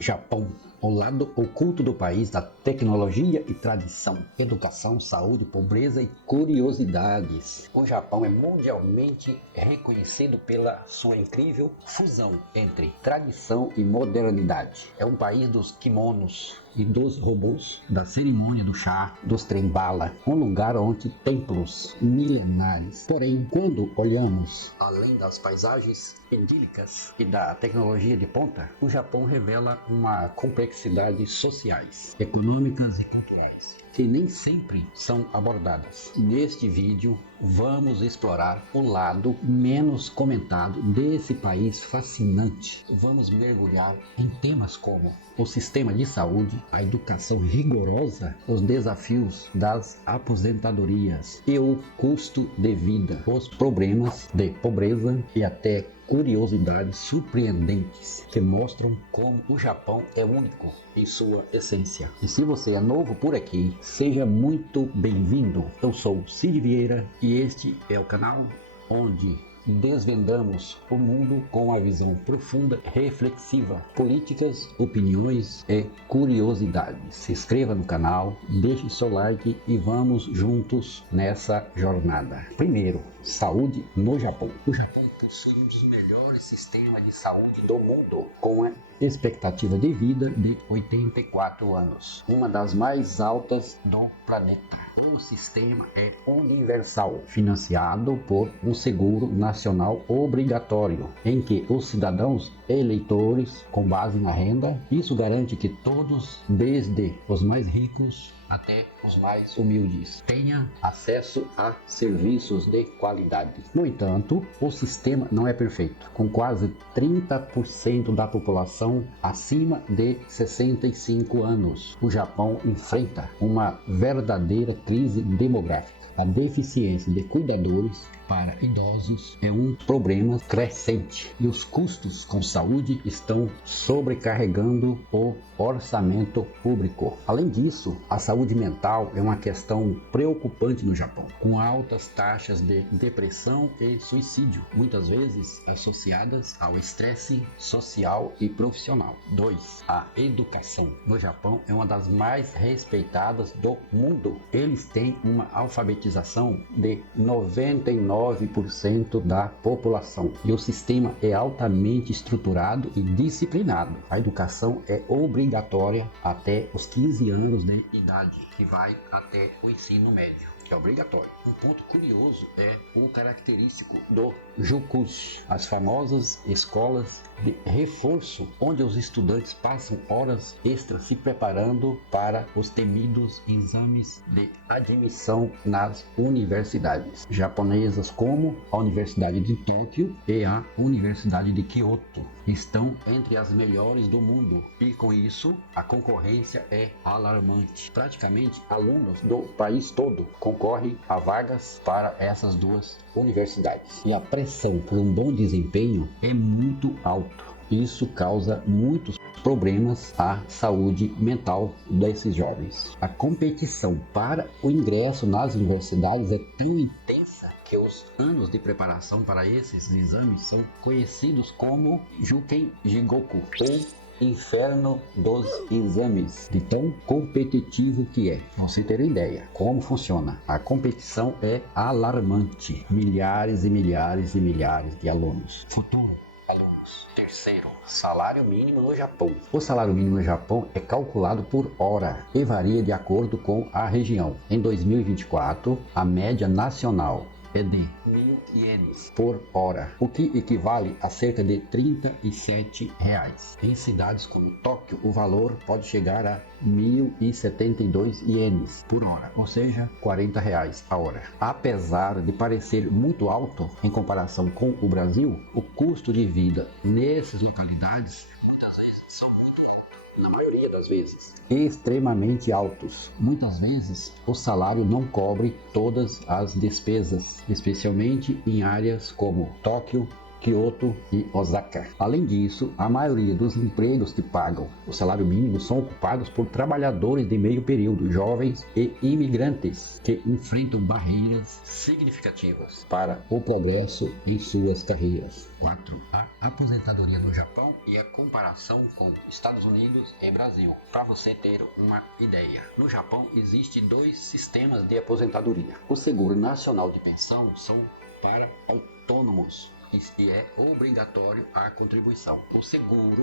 Japão, o lado oculto do país da tecnologia e tradição, educação, saúde, pobreza e curiosidades. O Japão é mundialmente reconhecido pela sua incrível fusão entre tradição e modernidade. É um país dos kimonos e dos robôs, da cerimônia do chá, dos trem-bala, um lugar onde templos milenares. Porém, quando olhamos além das paisagens idílicas e da tecnologia de ponta, o Japão revela uma complexidades sociais, econômicas e culturais que nem sempre são abordadas. Neste vídeo vamos explorar o lado menos comentado desse país fascinante. Vamos mergulhar em temas como o sistema de saúde, a educação rigorosa, os desafios das aposentadorias e o custo de vida, os problemas de pobreza e até curiosidades surpreendentes que mostram como o Japão é único em sua essência. E se você é novo por aqui, seja muito bem-vindo. Eu sou Cid Vieira e este é o canal onde desvendamos o mundo com a visão profunda, reflexiva, políticas, opiniões e curiosidades. Se inscreva no canal, deixe seu like e vamos juntos nessa jornada. Primeiro, saúde no Japão. O Japão possui um dos melhores sistemas de saúde do mundo, com a expectativa de vida de 84 anos, uma das mais altas do planeta. O sistema é universal, financiado por um seguro nacional obrigatório, em que os cidadãos eleitores, com base na renda, isso garante que todos, desde os mais ricos até os mais humildes, tenham acesso a serviços de qualidade. No entanto, o sistema não é perfeito, com quase 30% da população acima de 65 anos. O Japão enfrenta uma verdadeira crise demográfica. A deficiência de cuidadores para idosos é um problema crescente e os custos com saúde estão sobrecarregando o orçamento público. Além disso, a saúde mental é uma questão preocupante no Japão, com altas taxas de depressão e suicídio, muitas vezes associadas ao estresse social e profissional. 2. A educação no Japão é uma das mais respeitadas do mundo. Eles têm uma alfabetização de 99% da população e o sistema é altamente estruturado e disciplinado. A educação é obrigatória até os 15 anos de idade, que vai até o ensino médio, que é obrigatório. Um ponto curioso é o característico do Jukushi, as famosas escolas de reforço, onde os estudantes passam horas extras se preparando para os temidos exames de admissão nas universidades japonesas, como a Universidade de Tóquio e a Universidade de Kyoto. Estão entre as melhores do mundo e com isso a concorrência é alarmante. Praticamente alunos do país todo concorrem a vagas para essas duas universidades e a pressão por um bom desempenho é muito alta. Isso causa muitos problemas à saúde mental desses jovens. A competição para o ingresso nas universidades é tão intensa que os anos de preparação para esses exames são conhecidos como Juken Jigoku, ou inferno dos exames, de tão competitivo que é. Pra você ter ideia como funciona, a competição é alarmante. Milhares e milhares e milhares de alunos, futuro alunos. Terceiro, salário mínimo no Japão. O salário mínimo no Japão é calculado por hora e varia de acordo com a região. Em 2024, a média nacional é de 1.000 ienes por hora, o que equivale a cerca de R$37. Em cidades como Tóquio, o valor pode chegar a 1.072 ienes por hora, ou seja, R$40 a hora. Apesar de parecer muito alto em comparação com o Brasil, o custo de vida nessas localidades muitas vezes são muito altos, na maioria das vezes extremamente altos. Muitas vezes o salário não cobre todas as despesas, especialmente em áreas como Tóquio Kyoto e Osaka. Além disso, a maioria dos empregos que pagam o salário mínimo são ocupados por trabalhadores de meio período, jovens e imigrantes que enfrentam barreiras significativas para o progresso em suas carreiras. 4. A aposentadoria no Japão e a comparação com Estados Unidos e Brasil. Para você ter uma ideia, no Japão existem 2 sistemas de aposentadoria. O Seguro Nacional de Pensão são para autônomos e é obrigatório a contribuição. O seguro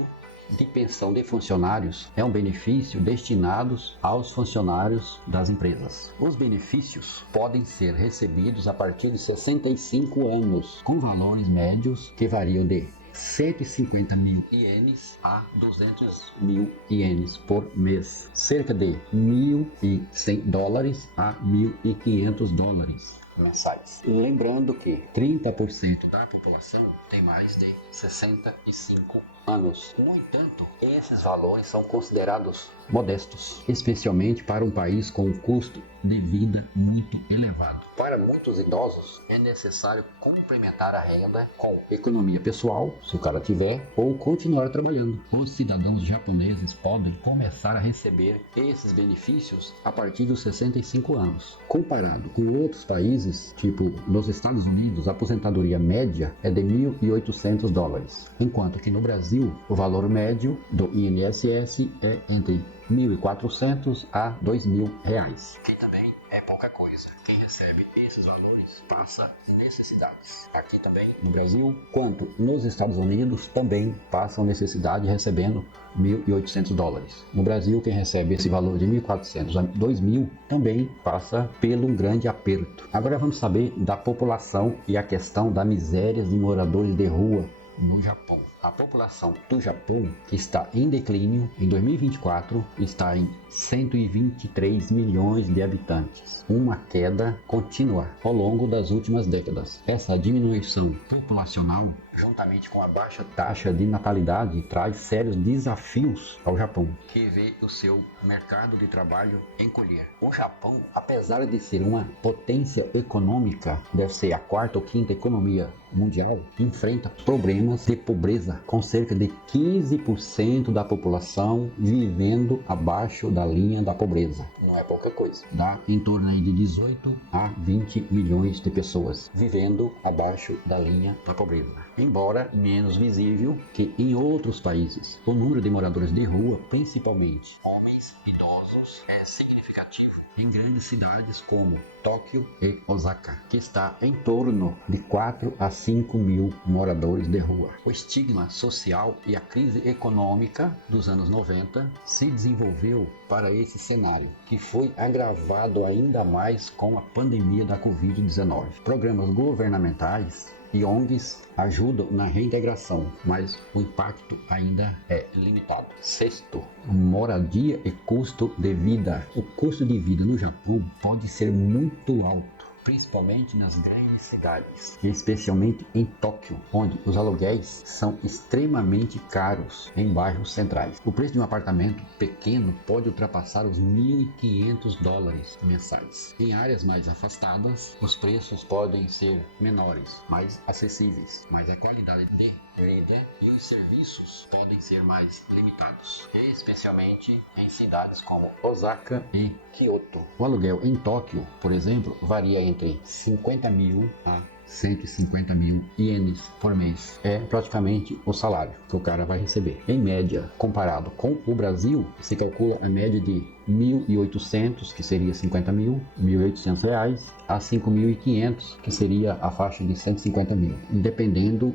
de pensão de funcionários é um benefício destinado aos funcionários das empresas. Os benefícios podem ser recebidos a partir de 65 anos, com valores médios que variam de 150 mil ienes a 200 mil ienes por mês, cerca de $1.100 a $1.500 mensais. Lembrando que 30% da população tem mais de 65 anos. No entanto, esses valores são considerados modestos, especialmente para um país com um custo de vida muito elevado. Para muitos idosos, é necessário complementar a renda com economia pessoal, se o cara tiver, ou continuar trabalhando. Os cidadãos japoneses podem começar a receber esses benefícios a partir dos 65 anos. Comparado com outros países, tipo nos Estados Unidos, a aposentadoria média é de $1.800, enquanto que no Brasil o valor médio do INSS é entre R$1.400 a R$2.000, que também é pouca coisa. Quem recebe esses valores passa necessidades. Aqui também no Brasil, quanto nos Estados Unidos, também passam necessidade recebendo $1.800. No Brasil, quem recebe esse valor de 1.400 a 2.000 também passa pelo um grande aperto. Agora vamos saber da população e a questão da miséria de moradores de rua no Japão. A população do Japão, que está em declínio, em 2024 está em 123 milhões de habitantes, uma queda contínua ao longo das últimas décadas. Essa diminuição populacional, juntamente com a baixa taxa de natalidade, traz sérios desafios ao Japão, que vê o seu mercado de trabalho encolher. O Japão, apesar de ser uma potência econômica, deve ser a 4ª ou 5ª economia mundial, enfrenta problemas de pobreza, com cerca de 15% da população vivendo abaixo da linha da pobreza. Não é pouca coisa. Dá em torno de 18 a 20 milhões de pessoas vivendo abaixo da linha da pobreza. Embora menos visível que em outros países, o número de moradores de rua, principalmente homens idosos, é significativo em grandes cidades como Tóquio e Osaka, que está em torno de 4 a 5 mil moradores de rua. O estigma social e a crise econômica dos anos 90 se desenvolveu para esse cenário, que foi agravado ainda mais com a pandemia da Covid-19. Programas governamentais e ONGs ajudam na reintegração, mas o impacto ainda é limitado. 6º, moradia e custo de vida. O custo de vida no Japão pode ser muito alto, principalmente nas grandes cidades, e especialmente em Tóquio, onde os aluguéis são extremamente caros em bairros centrais. O preço de um apartamento pequeno pode ultrapassar os $1.500 mensais. Em áreas mais afastadas, os preços podem ser menores, mais acessíveis, mas a qualidade de vida e os serviços podem ser mais limitados, especialmente em cidades como Osaka e Kyoto. O aluguel em Tóquio, por exemplo, varia entre 50 mil a 150 mil ienes por mês. É praticamente o salário que o cara vai receber. Em média, comparado com o Brasil, se calcula a média de 1.800, que seria 50 mil, R$1.800, a 5.500, que seria a faixa de 150 mil, dependendo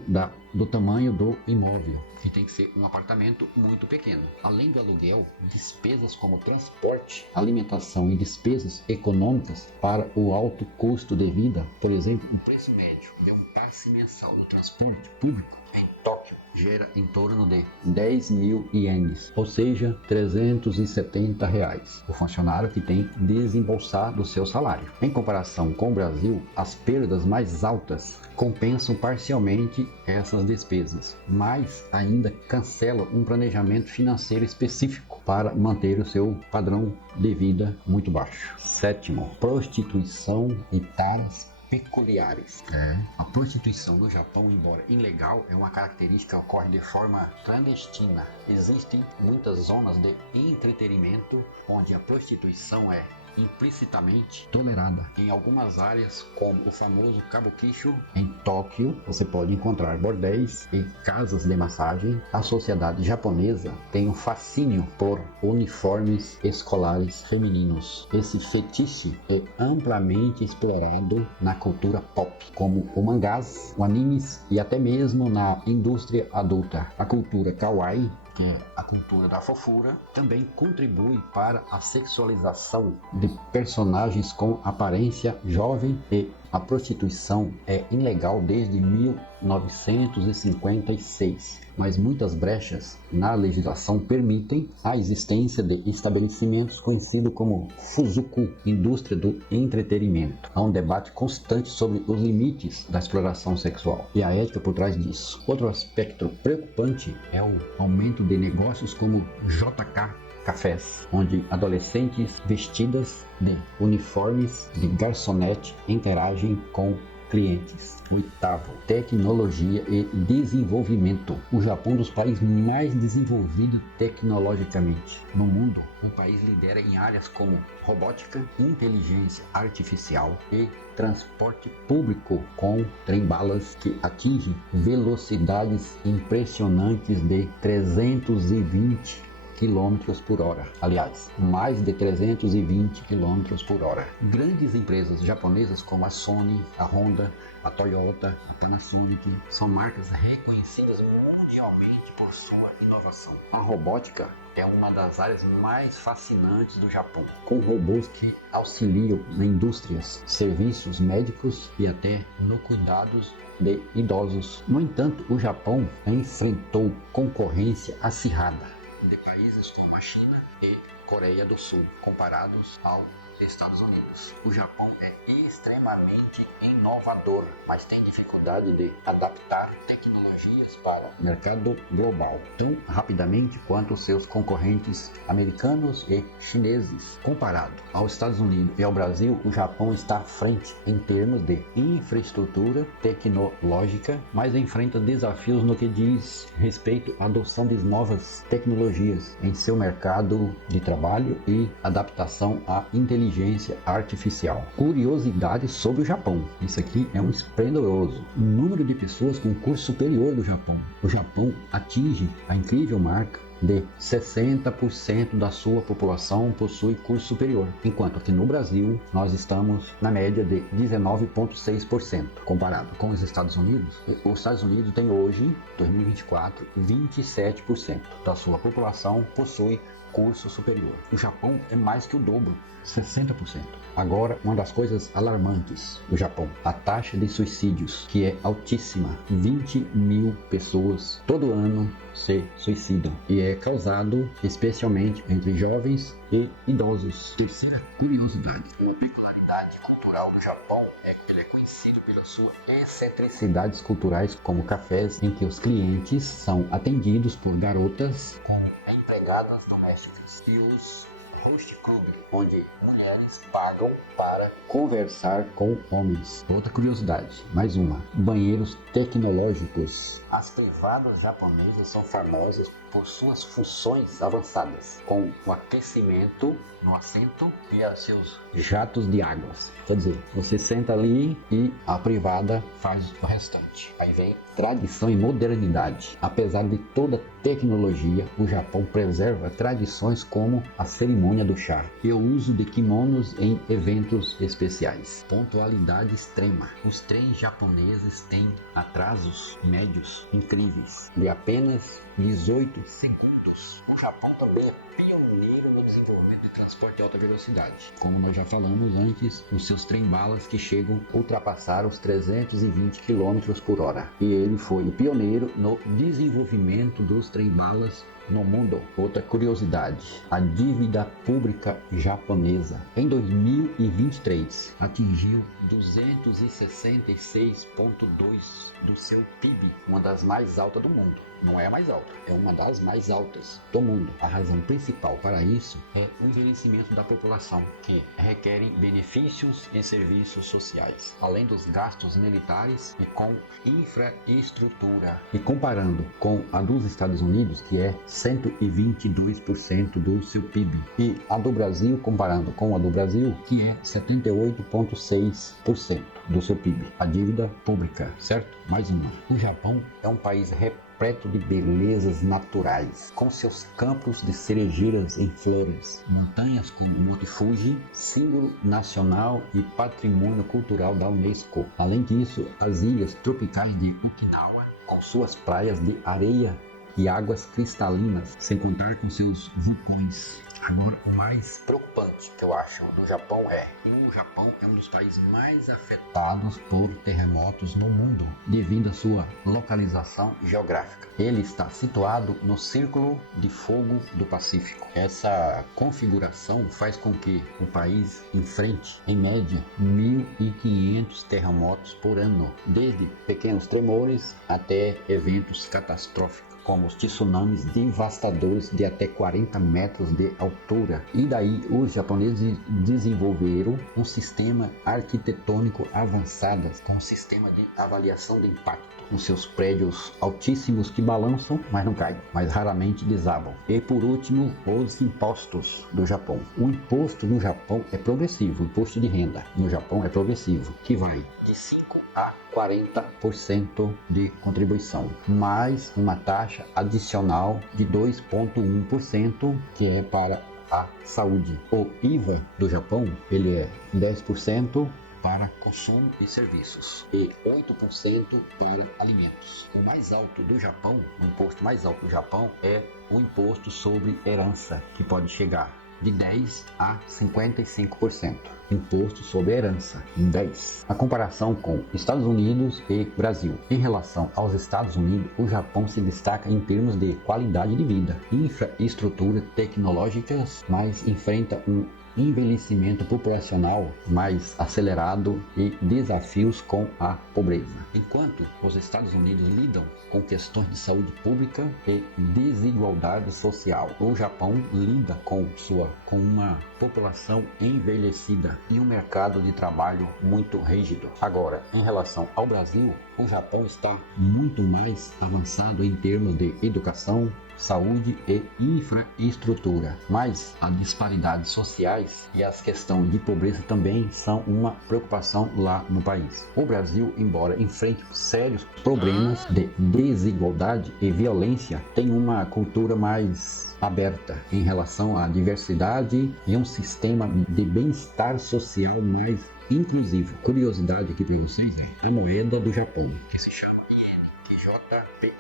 do tamanho do imóvel, que tem que ser um apartamento muito pequeno. Além do aluguel, despesas como transporte, alimentação e despesas econômicas para o alto custo de vida. Por exemplo, o preço médio de um passe mensal no transporte público em Tóquio gera em torno de 10 mil ienes, ou seja, R$370. O funcionário que tem que desembolsar do seu salário. Em comparação com o Brasil, as perdas mais altas compensam parcialmente essas despesas, mas ainda cancelam um planejamento financeiro específico para manter o seu padrão de vida muito baixo. 7º, prostituição e taras peculiares. A prostituição no Japão, embora ilegal, é uma característica que ocorre de forma clandestina. Existem muitas zonas de entretenimento onde a prostituição é implicitamente tolerada. Em algumas áreas, como o famoso Kabukicho, em Tóquio, você pode encontrar bordéis e casas de massagem. A sociedade japonesa tem um fascínio por uniformes escolares femininos. Esse fetiche é amplamente explorado na cultura pop, como o mangás, o animes e até mesmo na indústria adulta. A cultura kawaii, que é a cultura da fofura, também contribui para a sexualização de personagens com aparência jovem, e a prostituição é ilegal desde 1956, mas muitas brechas na legislação permitem a existência de estabelecimentos conhecidos como Fuzuku, indústria do entretenimento. Há um debate constante sobre os limites da exploração sexual e a ética por trás disso. Outro aspecto preocupante é o aumento de negócios como JK Cafés, onde adolescentes vestidas de uniformes de garçonete interagem com clientes. Oitavo, tecnologia e desenvolvimento. O Japão é um dos países mais desenvolvidos tecnologicamente no mundo. O país lidera em áreas como robótica, inteligência artificial e transporte público, com trem-balas que atingem velocidades impressionantes de 320 quilômetros por hora. Aliás, mais de 320 quilômetros por hora. Grandes empresas japonesas como a Sony, a Honda, a Toyota, a Panasonic são marcas reconhecidas mundialmente por sua inovação. A robótica é uma das áreas mais fascinantes do Japão, com robôs que auxiliam na indústrias, serviços médicos e até no cuidados de idosos. No entanto, o Japão enfrentou concorrência acirrada de países como a China e Coreia do Sul, comparados aos Estados Unidos. O Japão é extremamente inovador, mas tem dificuldade de adaptar tecnologias para o mercado global tão rapidamente quanto seus concorrentes americanos e chineses. Comparado aos Estados Unidos e ao Brasil, o Japão está à frente em termos de infraestrutura tecnológica, mas enfrenta desafios no que diz respeito à adoção de novas tecnologias em seu mercado de trabalho e adaptação à inteligência artificial. Curiosidades sobre o Japão. Isso aqui é um esplendoroso. O número de pessoas com curso superior do Japão. O Japão atinge a incrível marca de 60% da sua população possui curso superior, enquanto aqui no Brasil nós estamos na média de 19,6%, comparado com os Estados Unidos. Os Estados Unidos tem hoje, 2024, 27% da sua população possui curso superior. O Japão é mais que o dobro, 60%. Agora, uma das coisas alarmantes do Japão, a taxa de suicídios, que é altíssima. 20 mil pessoas todo ano se suicidam, e é causado especialmente entre jovens e idosos. Terceira curiosidade, uma peculiaridade cultural do Japão é que ele é conhecido pelas suas excentricidades culturais, como cafés em que os clientes são atendidos por garotas como empregadas domésticas, e os host club, onde mulheres pagam para conversar com homens. Outra curiosidade, mais uma, banheiros tecnológicos. As privadas japonesas são famosas por suas funções avançadas, com o aquecimento no assento e os seus jatos de águas. Quer dizer, você senta ali e a privada faz o restante. Aí vem tradição e modernidade. Apesar de toda a tecnologia, o Japão preserva tradições como a cerimônia do chá e o uso de kimonos em eventos especiais. Pontualidade extrema. Os trens japoneses têm atrasos médios incríveis de apenas 18 segundos. O Japão também é pioneiro no desenvolvimento de transporte de alta velocidade. Como nós já falamos antes, os seus trem-balas que chegam a ultrapassar os 320 km por hora. E ele foi o pioneiro no desenvolvimento dos trem-balas no mundo. Outra curiosidade, a dívida pública japonesa em 2023 atingiu 266,2% do seu PIB, uma das mais altas do mundo. Não é a mais alta, é uma das mais altas do mundo. A razão principal para isso é o envelhecimento da população, que requerem benefícios e serviços sociais, além dos gastos militares e com infraestrutura. E comparando com a dos Estados Unidos, que é 122% do seu PIB, e a do Brasil, comparando com a do Brasil, que é 78,6% do seu PIB, a dívida pública, certo? Mais uma. O Japão é um país repleto de belezas naturais, com seus campos de cerejeiras em flores, montanhas como o Monte Fuji, símbolo nacional e patrimônio cultural da Unesco. Além disso, as ilhas tropicais de Okinawa, com suas praias de areia e águas cristalinas, sem contar com seus vulcões. Agora, o mais preocupante que eu acho no Japão é que o Japão é um dos países mais afetados por terremotos no mundo, devido à sua localização geográfica. Ele está situado no Círculo de Fogo do Pacífico. Essa configuração faz com que o país enfrente, em média, 1.500 terremotos por ano, desde pequenos tremores até eventos catastróficos, como os tsunamis devastadores de até 40 metros de altura. E daí os japoneses desenvolveram um sistema arquitetônico avançado, com um sistema de avaliação de impacto, nos seus prédios altíssimos que balançam, mas não caem, mas raramente desabam. E por último, os impostos do Japão. O imposto no Japão é progressivo, o imposto de renda no Japão é progressivo, que vai de 5 a 40% de contribuição, mais uma taxa adicional de 2,1%, que é para a saúde. O IVA do Japão, ele é 10% para consumo e serviços e 8% para alimentos. O mais alto do Japão, o imposto mais alto do Japão é o imposto sobre herança, que pode chegar de 10 a 55%. Imposto sobre herança, 10. A comparação com Estados Unidos e Brasil. Em relação aos Estados Unidos, o Japão se destaca em termos de qualidade de vida, infraestrutura tecnológicas, mas enfrenta um envelhecimento populacional mais acelerado e desafios com a pobreza. Enquanto os Estados Unidos lidam com questões de saúde pública e desigualdade social, o Japão lida com uma população envelhecida e um mercado de trabalho muito rígido. Agora, em relação ao Brasil, o Japão está muito mais avançado em termos de educação, saúde e infraestrutura, mas as disparidades sociais e as questões de pobreza também são uma preocupação lá no país. O Brasil, embora enfrente sérios problemas de desigualdade e violência, tem uma cultura mais aberta em relação à diversidade e um sistema de bem-estar social mais inclusivo. Curiosidade aqui para vocês é a moeda do Japão, que se chama JPY.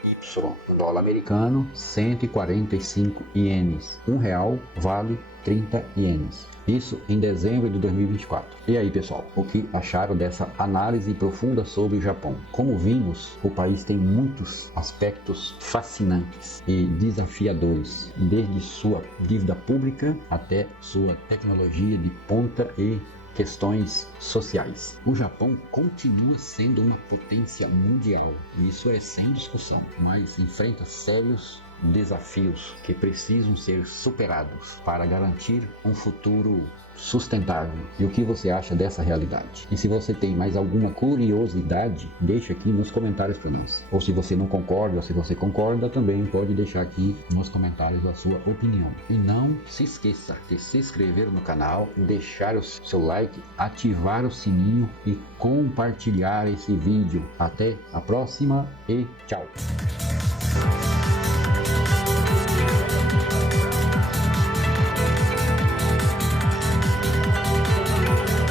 Um dólar americano, 145 ienes. R$1 vale 30 ienes. Isso em dezembro de 2024. E aí, pessoal, o que acharam dessa análise profunda sobre o Japão? Como vimos, o país tem muitos aspectos fascinantes e desafiadores, desde sua dívida pública até sua tecnologia de ponta e questões sociais. O Japão continua sendo uma potência mundial, isso é sem discussão, mas enfrenta sérios desafios que precisam ser superados para garantir um futuro sustentável. E o que você acha dessa realidade? E se você tem mais alguma curiosidade, deixa aqui nos comentários para nós. Ou se você não concorda, ou se você concorda, também pode deixar aqui nos comentários a sua opinião. E não se esqueça de se inscrever no canal, deixar o seu like, ativar o sininho e compartilhar esse vídeo. Até a próxima e tchau!